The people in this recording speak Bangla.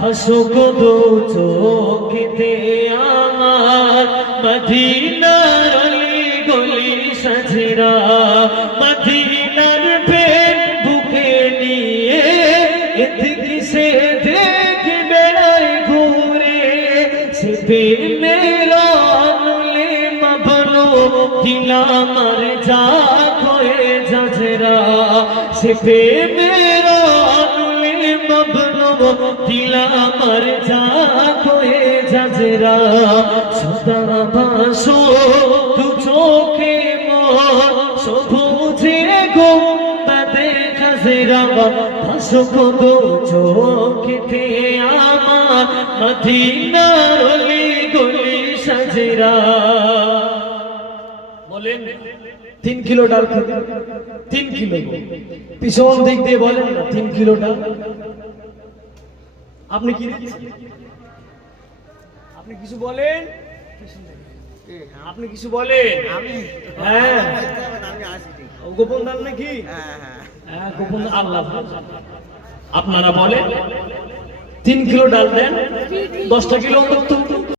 হাসুক দু চোখেতে আমার মদিনার অলি গলি সাজরা মদিনার প্রেম বুকে নিয়ে এদিকে সে দেখ বেড়ায় ঘুরে সে প্রেমের আনুলে মাবলো দিল আমার যা হয়ে যাজরা সে প্রেমের আনুলে মাবলো দিল আমার যা হয়ে যাজরা সদা ভাসো দু চোখে মোর সবুজে গুম্বাদে খাজরা ভাসুক দু চোখেতে আমার মদিনার অলি গলি সাজরা। বলেন 3 কিলো ডাল খেতে 3 কিলো পিছন দিক দিয়ে বলেন না 3 কিলো ডাল আপনি কি আপনি কিছু বলেন আপনি কিছু বলেন আমি হ্যাঁ আমি আসি গোপন দান নাকি হ্যাঁ হ্যাঁ গোপন আল্লাহ আপনারা বলেন 3 কিলো ডাল দেন 10টা কিলো অন্তত